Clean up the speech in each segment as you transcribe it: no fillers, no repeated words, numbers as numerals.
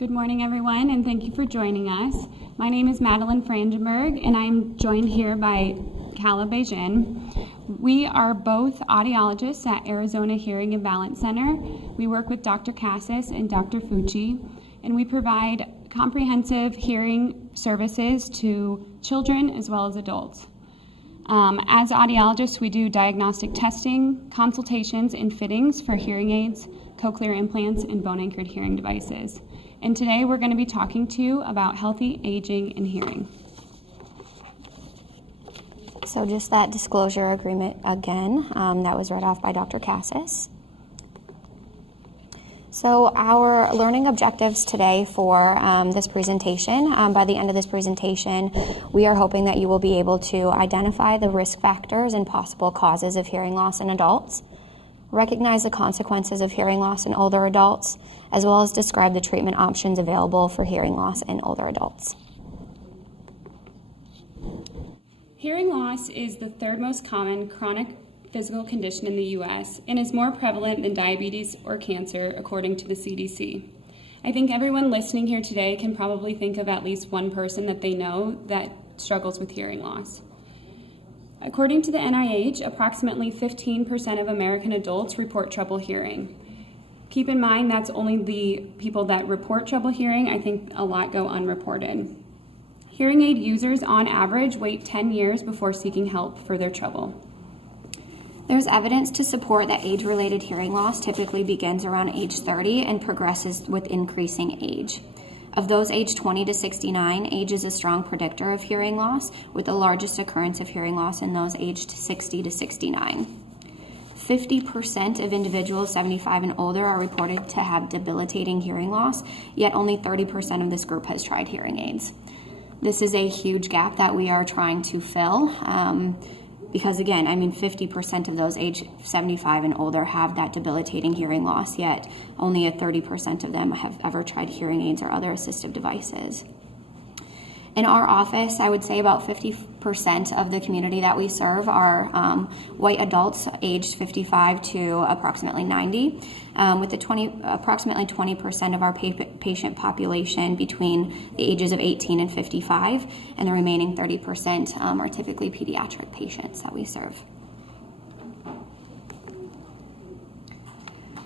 Good morning, everyone, and thank you for joining us. My name is Madeline Frangenberg, and I'm joined here by Calla Begin. We are both audiologists at Arizona Hearing and Balance Center. We work with Dr. Cassis and Dr. Fucci, and we provide comprehensive hearing services to children as well as adults. As audiologists, we do diagnostic testing, consultations, and fittings for hearing aids, cochlear implants, and bone-anchored hearing devices. And today we're going to be talking to you about healthy aging and hearing. So just that disclosure agreement again, that was read off by Dr. Cassis. So our learning objectives today for this presentation, by the end of this presentation, we are hoping that you will be able to identify the risk factors and possible causes of hearing loss in adults, recognize the consequences of hearing loss in older adults, as well as describe the treatment options available for hearing loss in older adults. Hearing loss is the third most common chronic physical condition in the U.S. and is more prevalent than diabetes or cancer, according to the CDC. I think everyone listening here today can probably think of at least one person that they know that struggles with hearing loss. According to the NIH, approximately 15% of American adults report trouble hearing. Keep in mind that's only the people that report trouble hearing. I think a lot go unreported. Hearing aid users on average wait 10 years before seeking help for their trouble. There's evidence to support that age-related hearing loss typically begins around age 30 and progresses with increasing age. Of those aged 20 to 69, age is a strong predictor of hearing loss, with the largest occurrence of hearing loss in those aged 60 to 69. 50% of individuals 75 and older are reported to have debilitating hearing loss, yet only 30% of this group has tried hearing aids. This is a huge gap that we are trying to fill because, again, 50% of those aged 75 and older have that debilitating hearing loss, yet only 30% of them have ever tried hearing aids or other assistive devices. In our office, I would say about 50% of the community that we serve are white adults aged 55 to approximately 90, with approximately 20% of our patient population between the ages of 18 and 55, and the remaining 30% are typically pediatric patients that we serve.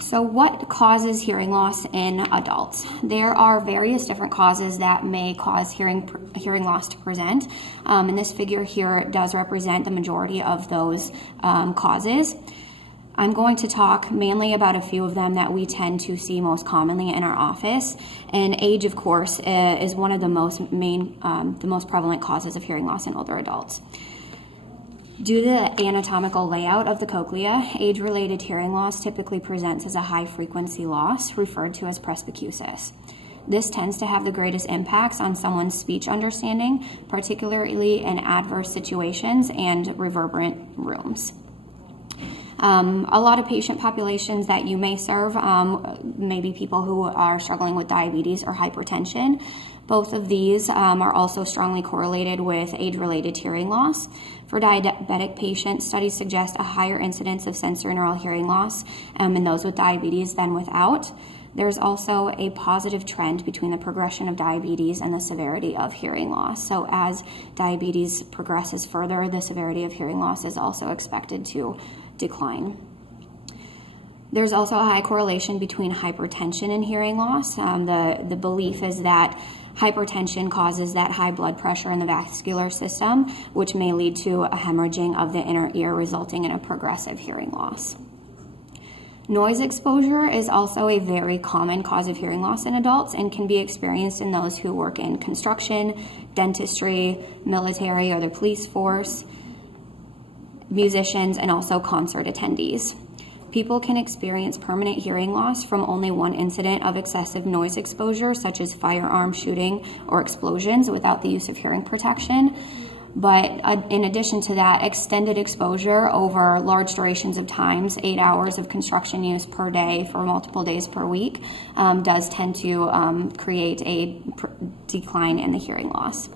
So what causes hearing loss in adults? There are various different causes that may cause hearing loss to present, and this figure here does represent the majority of those causes. I'm going to talk mainly about a few of them that we tend to see most commonly in our office, and age, of course, is one of the most prevalent causes of hearing loss in older adults. Due to the anatomical layout of the cochlea, age-related hearing loss typically presents as a high-frequency loss, referred to as presbycusis. This tends to have the greatest impacts on someone's speech understanding, particularly in adverse situations and reverberant rooms. A lot of patient populations that you may serve may be people who are struggling with diabetes or hypertension. Both of these are also strongly correlated with age-related hearing loss. For diabetic patients, studies suggest a higher incidence of sensorineural hearing loss in those with diabetes than without. There's also a positive trend between the progression of diabetes and the severity of hearing loss. So as diabetes progresses further, the severity of hearing loss is also expected to decline. There's also a high correlation between hypertension and hearing loss. The belief is that hypertension causes that high blood pressure in the vascular system, which may lead to a hemorrhaging of the inner ear, resulting in a progressive hearing loss. Noise exposure is also a very common cause of hearing loss in adults and can be experienced in those who work in construction, dentistry, military, or the police force, musicians, and also concert attendees. People can experience permanent hearing loss from only one incident of excessive noise exposure, such as firearm shooting or explosions, without the use of hearing protection. But in addition to that, extended exposure over large durations of times, 8 hours of construction use per day for multiple days per week, does tend to create a decline in the hearing loss.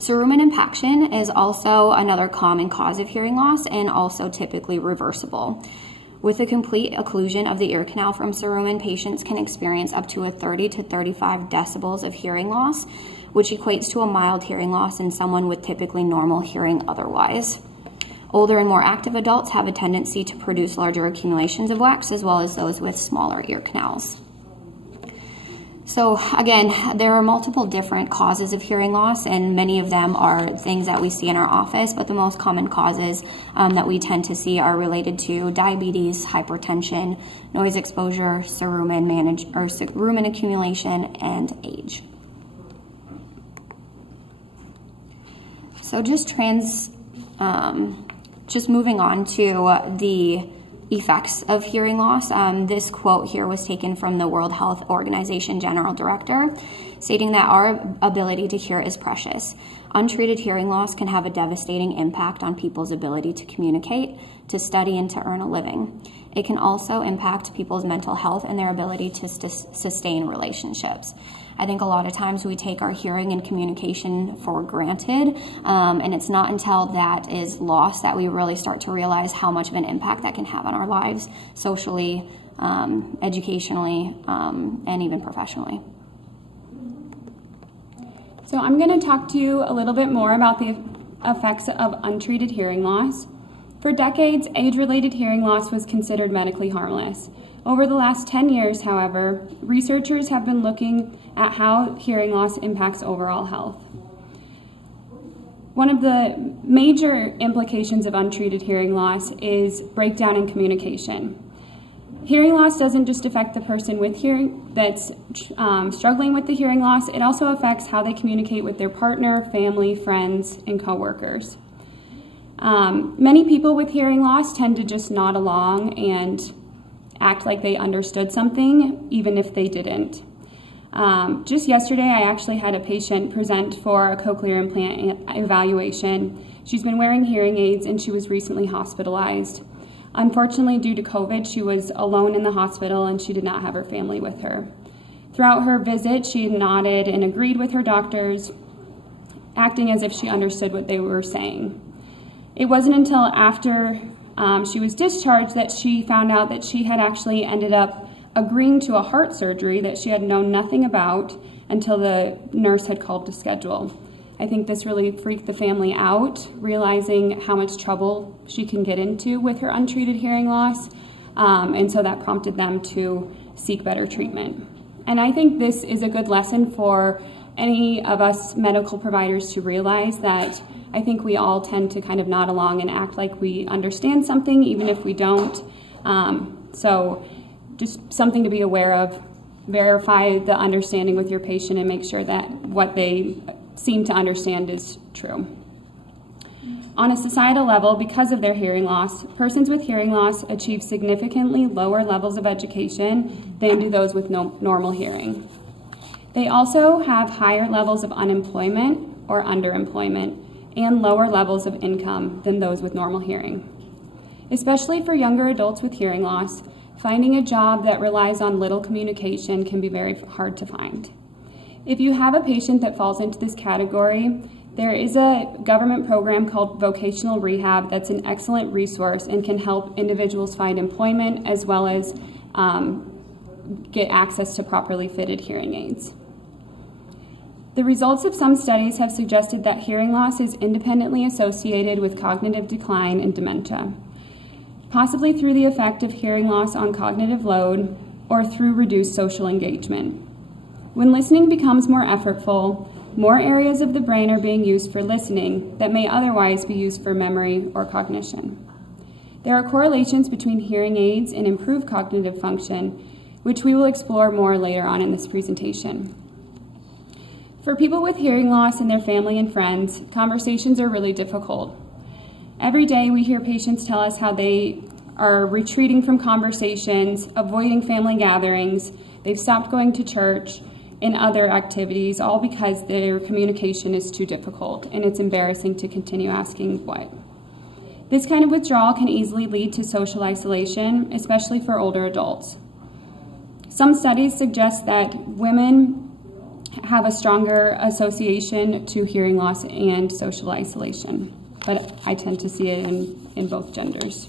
Cerumen impaction is also another common cause of hearing loss and also typically reversible. With a complete occlusion of the ear canal from cerumen, patients can experience up to a 30 to 35 decibels of hearing loss, which equates to a mild hearing loss in someone with typically normal hearing otherwise. Older and more active adults have a tendency to produce larger accumulations of wax, as well as those with smaller ear canals. So again, there are multiple different causes of hearing loss, and many of them are things that we see in our office, but the most common causes that we tend to see are related to diabetes, hypertension, noise exposure, cerumen accumulation, and age. So just moving on to the effects of hearing loss. This quote here was taken from the World Health Organization General Director, stating that our ability to hear is precious. Untreated hearing loss can have a devastating impact on people's ability to communicate, to study, and to earn a living. It can also impact people's mental health and their ability to sustain relationships. I think a lot of times we take our hearing and communication for granted, and it's not until that is lost that we really start to realize how much of an impact that can have on our lives, socially, educationally, and even professionally. So I'm going to talk to you a little bit more about the effects of untreated hearing loss. For decades, age-related hearing loss was considered medically harmless. Over the last 10 years, however, researchers have been looking at how hearing loss impacts overall health. One of the major implications of untreated hearing loss is breakdown in communication. Hearing loss doesn't just affect the person with hearing that's struggling with the hearing loss, it also affects how they communicate with their partner, family, friends, and coworkers. Many people with hearing loss tend to just nod along and act like they understood something, even if they didn't. Just yesterday, I actually had a patient present for a cochlear implant evaluation. She's been wearing hearing aids and she was recently hospitalized. Unfortunately, due to COVID, she was alone in the hospital and she did not have her family with her. Throughout her visit, she nodded and agreed with her doctors, acting as if she understood what they were saying. It wasn't until after she was discharged that she found out that she had actually ended up agreeing to a heart surgery that she had known nothing about until the nurse had called to schedule. I think this really freaked the family out, realizing how much trouble she can get into with her untreated hearing loss, and so that prompted them to seek better treatment. And I think this is a good lesson for any of us medical providers to realize that I think we all tend to kind of nod along and act like we understand something, even if we don't. So just something to be aware of. Verify the understanding with your patient and make sure that what they seem to understand is true. On a societal level, because of their hearing loss, persons with hearing loss achieve significantly lower levels of education than do those with normal hearing. They also have higher levels of unemployment or underemployment and lower levels of income than those with normal hearing. Especially for younger adults with hearing loss, finding a job that relies on little communication can be very hard to find. If you have a patient that falls into this category, there is a government program called vocational rehab that's an excellent resource and can help individuals find employment as well as get access to properly fitted hearing aids. The results of some studies have suggested that hearing loss is independently associated with cognitive decline and dementia, possibly through the effect of hearing loss on cognitive load or through reduced social engagement. When listening becomes more effortful, more areas of the brain are being used for listening that may otherwise be used for memory or cognition. There are correlations between hearing aids and improved cognitive function, which we will explore more later on in this presentation. For people with hearing loss and their family and friends, conversations are really difficult. Every day we hear patients tell us how they are retreating from conversations, avoiding family gatherings, they've stopped going to church and other activities, all because their communication is too difficult and it's embarrassing to continue asking what. This kind of withdrawal can easily lead to social isolation, especially for older adults. Some studies suggest that women have a stronger association to hearing loss and social isolation, but I tend to see it in both genders.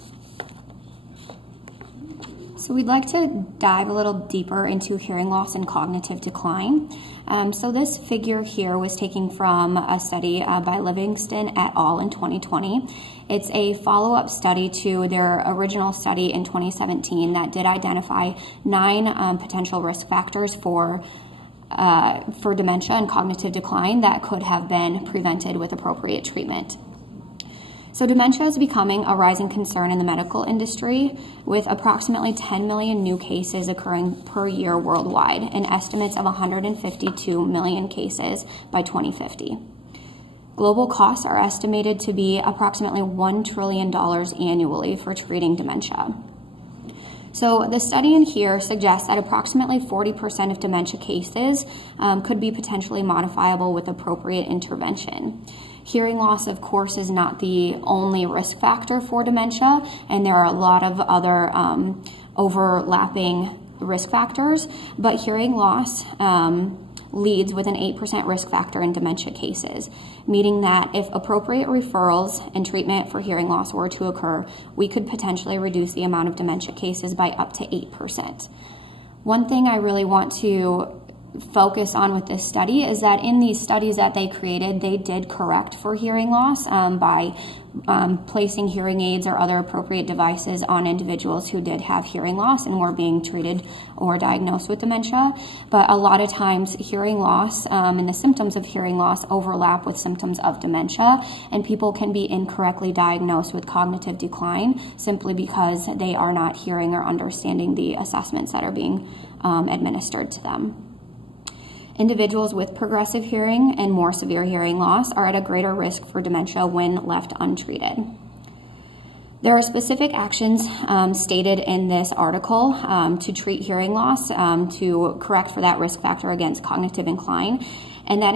So we'd like to dive a little deeper into hearing loss and cognitive decline. So this figure here was taken from a study by Livingston et al. In 2020. It's a follow-up study to their original study in 2017 that did identify 9 potential risk factors for dementia and cognitive decline that could have been prevented with appropriate treatment. So dementia is becoming a rising concern in the medical industry, with approximately 10 million new cases occurring per year worldwide and estimates of 152 million cases by 2050. Global costs are estimated to be approximately $1 trillion annually for treating dementia. So the study in here suggests that approximately 40% of dementia cases could be potentially modifiable with appropriate intervention. Hearing loss, of course, is not the only risk factor for dementia, and there are a lot of other overlapping risk factors, but hearing loss leads with an 8% risk factor in dementia cases, meaning that if appropriate referrals and treatment for hearing loss were to occur, we could potentially reduce the amount of dementia cases by up to 8%. One thing I really want to focus on with this study is that in these studies that they created, they did correct for hearing loss by placing hearing aids or other appropriate devices on individuals who did have hearing loss and were being treated or diagnosed with dementia. But a lot of times hearing loss and the symptoms of hearing loss overlap with symptoms of dementia, and people can be incorrectly diagnosed with cognitive decline simply because they are not hearing or understanding the assessments that are being administered to them. Individuals with progressive hearing and more severe hearing loss are at a greater risk for dementia when left untreated. There are specific actions stated in this article to treat hearing loss, to correct for that risk factor against cognitive decline, and that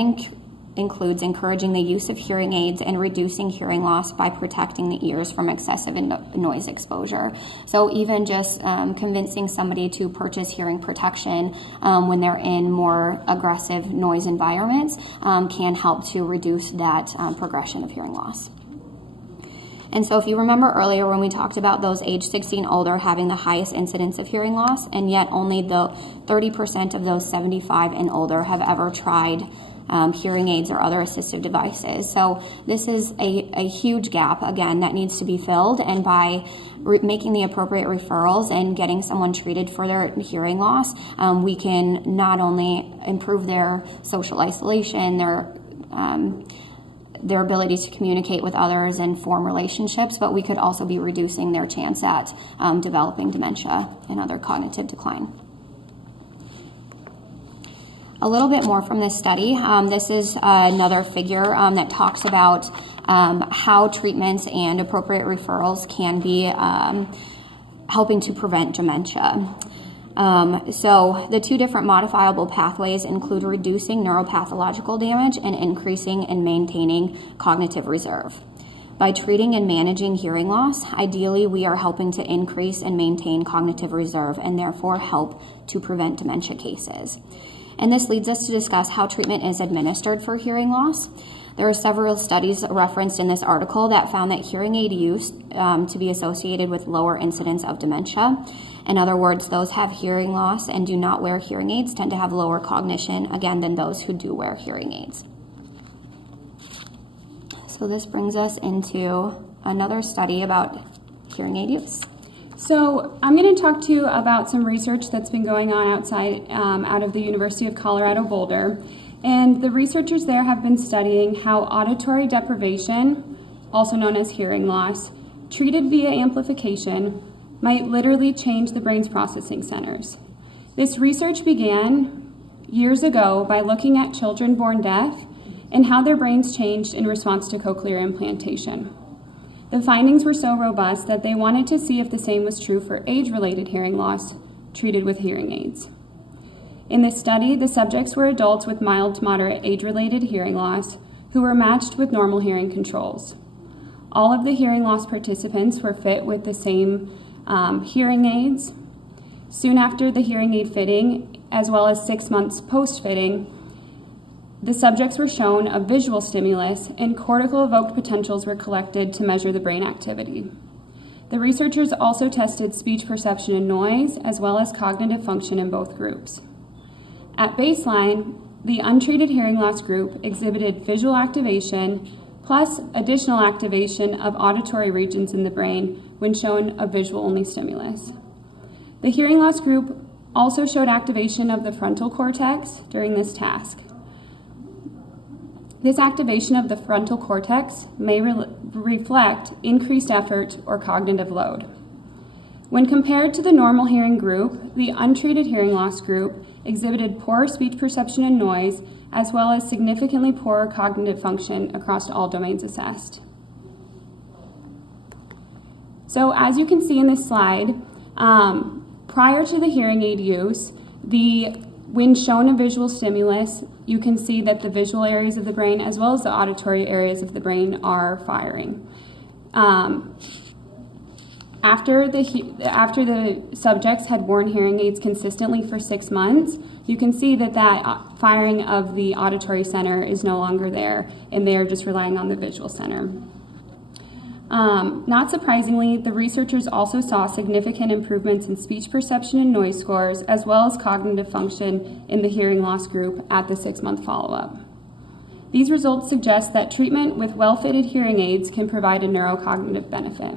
includes encouraging the use of hearing aids and reducing hearing loss by protecting the ears from excessive noise exposure. So even just convincing somebody to purchase hearing protection when they're in more aggressive noise environments can help to reduce that progression of hearing loss. And so if you remember earlier when we talked about those age 16 older having the highest incidence of hearing loss, and yet only the 30% of those 75 and older have ever tried hearing aids or other assistive devices. So this is a huge gap, again, that needs to be filled, and by making the appropriate referrals and getting someone treated for their hearing loss, we can not only improve their social isolation, their ability to communicate with others and form relationships, but we could also be reducing their chance at developing dementia and other cognitive decline. A little bit more from this study. This is another figure that talks about how treatments and appropriate referrals can be helping to prevent dementia. So the 2 different modifiable pathways include reducing neuropathological damage and increasing and maintaining cognitive reserve. By treating and managing hearing loss, ideally we are helping to increase and maintain cognitive reserve and therefore help to prevent dementia cases. And this leads us to discuss how treatment is administered for hearing loss. There are several studies referenced in this article that found that hearing aid use to be associated with lower incidence of dementia. In other words, those have hearing loss and do not wear hearing aids tend to have lower cognition, again, than those who do wear hearing aids. So this brings us into another study about hearing aid use. So I'm going to talk to you about some research that's been going on out of the University of Colorado Boulder. And the researchers there have been studying how auditory deprivation, also known as hearing loss, treated via amplification, might literally change the brain's processing centers. This research began years ago by looking at children born deaf and how their brains changed in response to cochlear implantation. The findings were so robust that they wanted to see if the same was true for age-related hearing loss treated with hearing aids. In this study, the subjects were adults with mild to moderate age-related hearing loss who were matched with normal hearing controls. All of the hearing loss participants were fit with the same hearing aids. Soon after the hearing aid fitting, as well as 6 months post-fitting, the subjects were shown a visual stimulus and cortical evoked potentials were collected to measure the brain activity. The researchers also tested speech perception and noise, as well as cognitive function in both groups. At baseline, the untreated hearing loss group exhibited visual activation plus additional activation of auditory regions in the brain when shown a visual-only stimulus. The hearing loss group also showed activation of the frontal cortex during this task. This activation of the frontal cortex may reflect increased effort or cognitive load. When compared to the normal hearing group, the untreated hearing loss group exhibited poor speech perception and noise, as well as significantly poorer cognitive function across all domains assessed. So as you can see in this slide, prior to the hearing aid use, when shown a visual stimulus, you can see that the visual areas of the brain as well as the auditory areas of the brain are firing. After the subjects had worn hearing aids consistently for 6 months, you can see that firing of the auditory center is no longer there, and they are just relying on the visual center. Not surprisingly, the researchers also saw significant improvements in speech perception and noise scores, as well as cognitive function in the hearing loss group at the 6-month follow-up. These results suggest that treatment with well-fitted hearing aids can provide a neurocognitive benefit.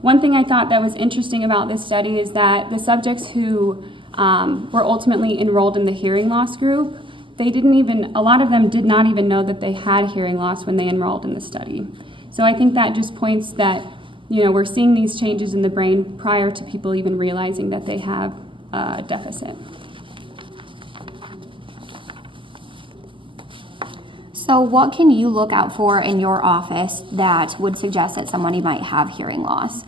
One thing I thought that was interesting about this study is that the subjects who were ultimately enrolled in the hearing loss group, a lot of them did not even know that they had hearing loss when they enrolled in the study. So I think that just points that, we're seeing these changes in the brain prior to people even realizing that they have a deficit. So what can you look out for in your office that would suggest that somebody might have hearing loss?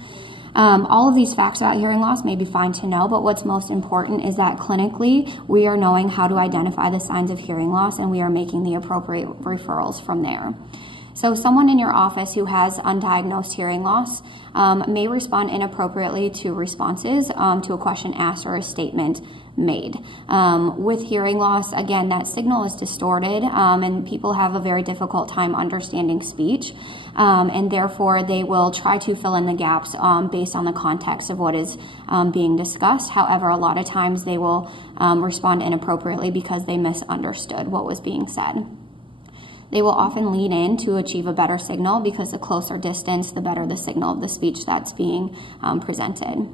All of these facts about hearing loss may be fine to know, but what's most important is that clinically we are knowing how to identify the signs of hearing loss and we are making the appropriate referrals from there. So someone in your office who has undiagnosed hearing loss may respond inappropriately to responses to a question asked or a statement made. With hearing loss, again, that signal is distorted and people have a very difficult time understanding speech, and therefore they will try to fill in the gaps based on the context of what is being discussed. However, a lot of times they will respond inappropriately because they misunderstood what was being said. They will often lean in to achieve a better signal because the closer distance, the better the signal of the speech that's being presented.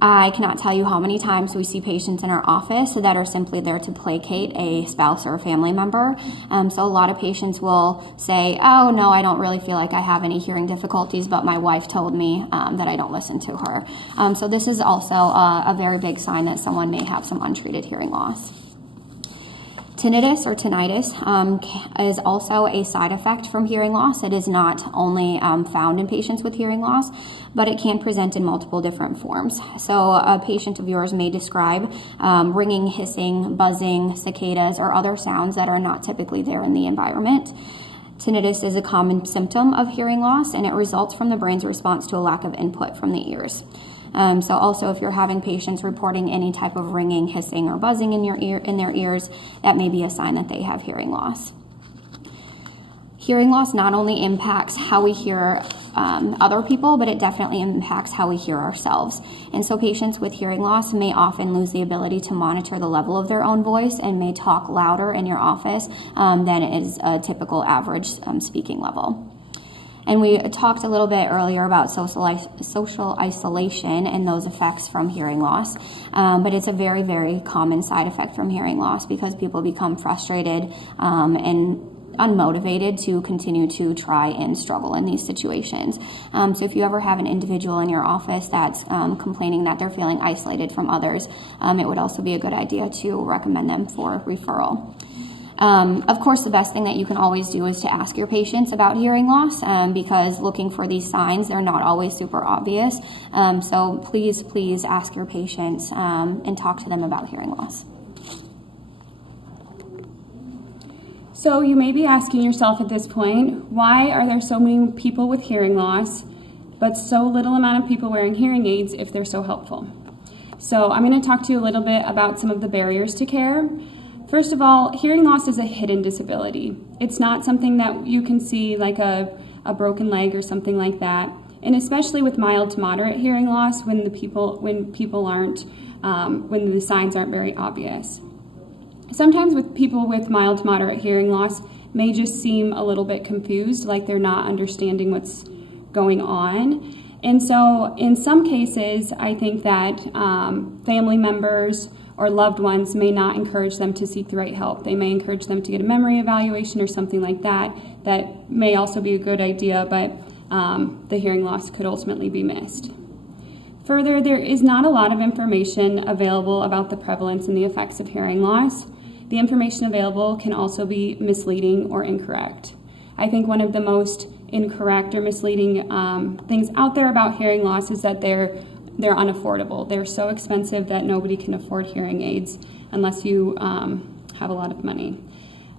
I cannot tell you how many times we see patients in our office that are simply there to placate a spouse or a family member. So a lot of patients will say, oh no, I don't really feel like I have any hearing difficulties, but my wife told me that I don't listen to her. So this is also a very big sign that someone may have some untreated hearing loss. Tinnitus or tinnitus is also a side effect from hearing loss. It is not only found in patients with hearing loss, but it can present in multiple different forms. So a patient of yours may describe ringing, hissing, buzzing, cicadas, or other sounds that are not typically there in the environment. Tinnitus is a common symptom of hearing loss, and it results from the brain's response to a lack of input from the ears. So also if you're having patients reporting any type of ringing, hissing, or buzzing in their ears, that may be a sign that they have hearing loss. Hearing loss not only impacts how we hear other people, but it definitely impacts how we hear ourselves. And so patients with hearing loss may often lose the ability to monitor the level of their own voice and may talk louder in your office than is a typical average speaking level. And we talked a little bit earlier about social isolation and those effects from hearing loss. But it's a very, very common side effect from hearing loss because people become frustrated and unmotivated to continue to try and struggle in these situations. So if you ever have an individual in your office that's complaining that they're feeling isolated from others, it would also be a good idea to recommend them for referral. Of course, the best thing that you can always do is to ask your patients about hearing loss because looking for these signs, they're not always super obvious. So please ask your patients and talk to them about hearing loss. So you may be asking yourself at this point, why are there so many people with hearing loss, but so little amount of people wearing hearing aids if they're so helpful? So I'm going to talk to you a little bit about some of the barriers to care. First of all, hearing loss is a hidden disability. It's not something that you can see like a broken leg or something like that. and especially with mild to moderate hearing loss when people aren't, when the signs aren't very obvious. Sometimes with people with mild to moderate hearing loss may just seem a little bit confused, like they're not understanding what's going on. And so in some cases, I think that family members or loved ones may not encourage them to seek the right help. They may encourage them to get a memory evaluation or something like that. That may also be a good idea, but the hearing loss could ultimately be missed. Further, there is not a lot of information available about the prevalence and the effects of hearing loss. The information available can also be misleading or incorrect. I think one of the most incorrect or misleading things out there about hearing loss is that they're unaffordable. They're so expensive that nobody can afford hearing aids unless you have a lot of money.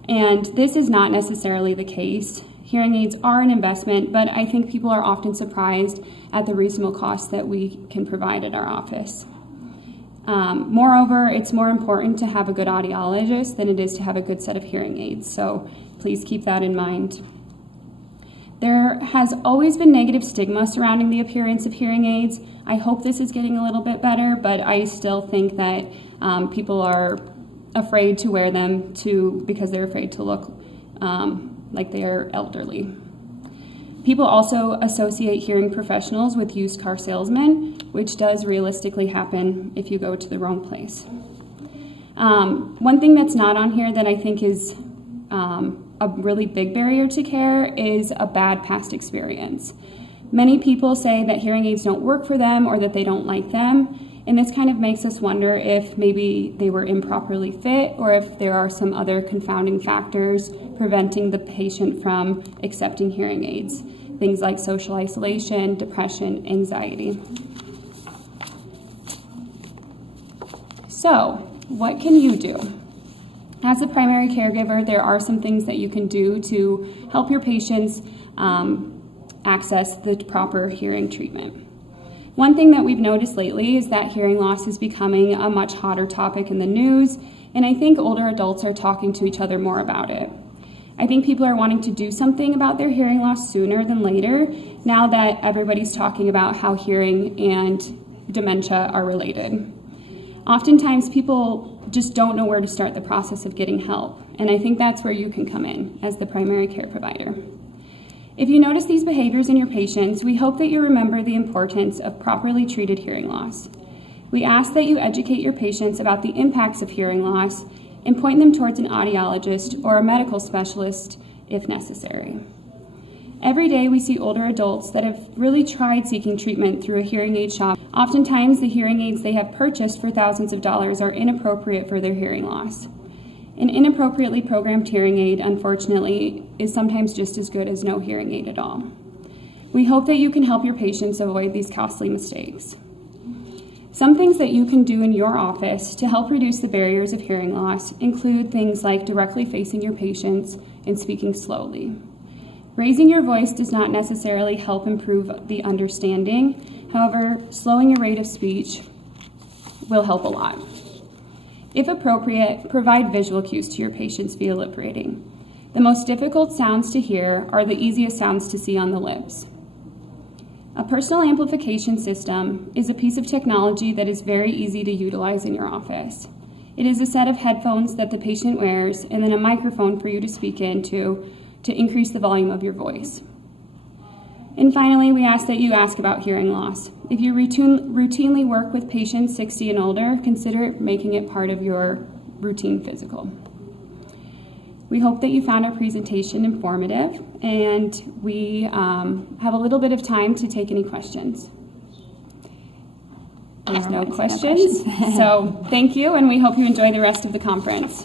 And this is not necessarily the case. Hearing aids are an investment, but I think people are often surprised at the reasonable cost that we can provide at our office. Moreover, it's more important to have a good audiologist than it is to have a good set of hearing aids, so please keep that in mind. There has always been negative stigma surrounding the appearance of hearing aids. I hope this is getting a little bit better, but I still think that people are afraid to wear them because they're afraid to look like they are elderly. People also associate hearing professionals with used car salesmen, which does realistically happen if you go to the wrong place. One thing that's not on here that I think is a really big barrier to care is a bad past experience. Many people say that hearing aids don't work for them or that they don't like them, and this kind of makes us wonder if maybe they were improperly fit or if there are some other confounding factors preventing the patient from accepting hearing aids. Things like social isolation, depression, anxiety. So, what can you do? As a primary caregiver, there are some things that you can do to help your patients access the proper hearing treatment. One thing that we've noticed lately is that hearing loss is becoming a much hotter topic in the news, and I think older adults are talking to each other more about it. I think people are wanting to do something about their hearing loss sooner than later, now that everybody's talking about how hearing and dementia are related. Oftentimes, people just don't know where to start the process of getting help, and I think that's where you can come in as the primary care provider. If you notice these behaviors in your patients, we hope that you remember the importance of properly treated hearing loss. We ask that you educate your patients about the impacts of hearing loss and point them towards an audiologist or a medical specialist if necessary. Every day we see older adults that have really tried seeking treatment through a hearing aid shop. Oftentimes the hearing aids they have purchased for thousands of dollars are inappropriate for their hearing loss. An inappropriately programmed hearing aid, unfortunately, is sometimes just as good as no hearing aid at all. We hope that you can help your patients avoid these costly mistakes. Some things that you can do in your office to help reduce the barriers of hearing loss include things like directly facing your patients and speaking slowly. Raising your voice does not necessarily help improve the understanding. However, slowing your rate of speech will help a lot. If appropriate, provide visual cues to your patients via lip reading. The most difficult sounds to hear are the easiest sounds to see on the lips. A personal amplification system is a piece of technology that is very easy to utilize in your office. It is a set of headphones that the patient wears and then a microphone for you to speak into to increase the volume of your voice. And finally, we ask that you ask about hearing loss. If you routinely work with patients 60 and older, consider making it part of your routine physical. We hope that you found our presentation informative, and we have a little bit of time to take any questions. There's no questions. So thank you, and we hope you enjoy the rest of the conference.